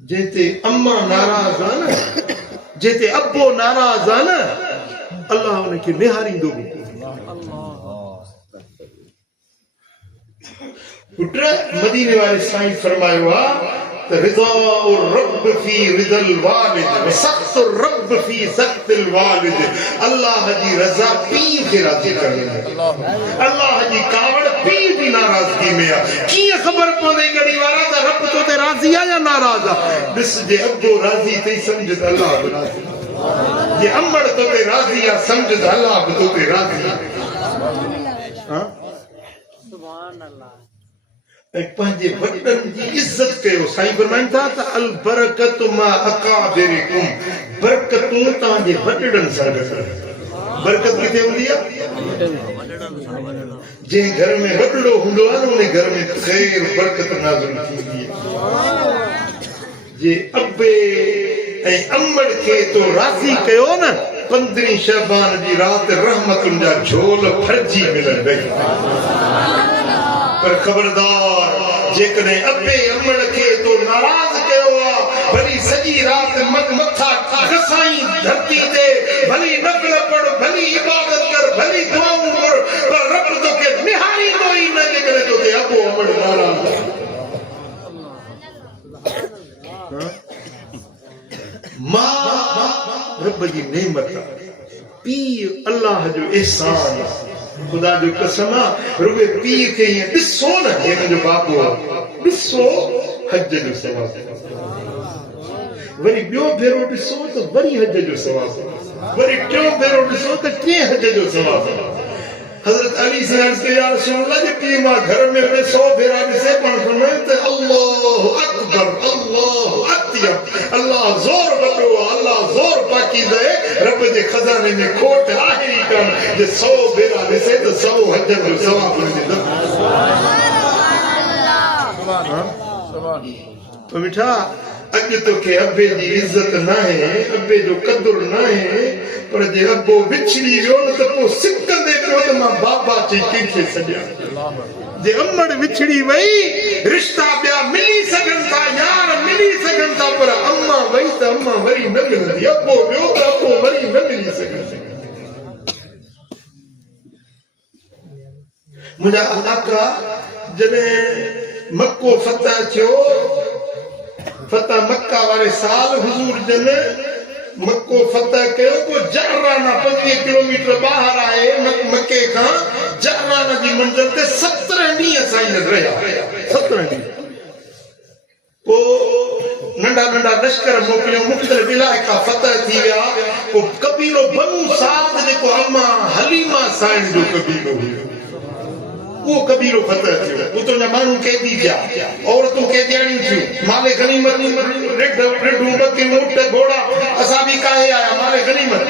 जेते अम्मा नाराज आ न, जेते अब्बो नाराज आ न, अल्लाह उनके निहारींदो भी। पुत्र मदीने वाले साईं फरमायो रिज़ाउर रब्ब फी रिज़ल वालिद व सख्तुर रब्ब फी सख्तिल वालिद। अल्लाह जी रज़ा पीर खे राज़ी करणी है, अल्लाह जी कावड़ पीर जी नाराज़गी में आ। कीअं ख़बर पवंदी गड़ी वारा त रब तो ते राज़ी आ या नाराज़ आ? ॾिस जे अब्बो राज़ी तई समझ त अल्लाह बि राज़ी, जे अम्मड़ तो ते राज़ी आ समझ त अल्लाह बि तो ते राज़ी आ। हां सुभान अल्लाह। पंहिंजे वॾनि जी इज़त कयो। साईं फरमाइनि था त अल बरकत मा अकाबिरिकुम, बरकतूं तव्हांजे वॾड़नि सां गॾु। बरकत किथे हूंदी आहे? जंहिं घर में वॾड़ो हूंदो आहे न उन घर में ख़ैर बरकत नाज़िल थींदी आहे। जे अब्बे ऐं अम्मड़ खे तो राज़ी कयो न, 15 शबान जी रात रहमतुनि जा झोल भरजी मिलंदई। पर खबरदार जेकॾहिं अब्बे अम्मड़ खे तो नाराज़ कयो आहे, भली सॼी रात मथा घसाई धरती ते, भली नफ़िल पढ़, भली इबादत कर, भली दुआऊं कर, पर रब तोखे निहारींदो ई न जेकॾहिं तोखे अब्बो अम्मड़ नाराज़ आहे। मां रब जी नेमत आहे, पीउ अल्लाह जो एहसान आहे। खुदा जो कसम आहे, रुॻे पीउ खे हीअं ॾिसो न, हिन जो बाबू आहे, ॾिसो हज जो सवाबु, वरी ॿियो भेरो ॾिसो त वरी हज जो सवाबु, वरी टियों भेरो ॾिसो त कीअं हज जो सवाबु। हज़रत अली से अर्ज़ कयो, या रसूल अल्लाह, जे पीउ मां घर में 100 भेरा ॾिसे पाण फरमाए त अल्लाहु अकबर, अल्लाहु अत्यब, अल्लाह ज़ोर वॾो आहे, अल्लाह ज़ोर पाकीज़ आहे, रब जे खज़ाने में खोट आहे ई कान। जे 100 भेरा ॾिसे त 100 हज जो सवाबु मिलंदो। सुभान मिठा, अॼु तोखे अब्बे जी इज़त न आहे, अब्बे जो क़दुरु न आहे, पर जे अब्बो विछड़ी वियो न त पोइ सिकंदे पियो त मां बाबा चई कंहिंखे सॼा। जे अम्मड़ विछड़ी वई, रिश्ता ॿिया मिली सघनि था, यार मिली सघनि था, पर अम्मा वई त अम्मा वरी न मिलंदी, अब्बो वियो त अब्बो वरी न मिली सघंदी। मुंहिंजा आका जॾहिं मक्को फतह थियो, फतह मक्का वाले साल हुजूर जन मक्को फतह कयो, को जहराना 25 किलोमीटर ॿाहिरि आहे मक्के खां। जहराना जी मंज़िल ते 17 ॾींहं साईं रहिया, 17 ॾींहं। पोइ नंढा नंढा लश्कर मोकिलियो, मुख़्तलिफ़ इलाइक़ा फतह थी विया। पोइ कबीलो बनु साद जेको अम्मा हलीमा साईं जो कबीलो हुयो, वो कबीरो फतह थियो। उतो जा माण्हू कैदी थिया, औरतूं कैदियाणियूं थियूं, माले गनीमत रिढूं बकियूं ऊंट घोड़ा, असां बि काहे आया माले गनीमत।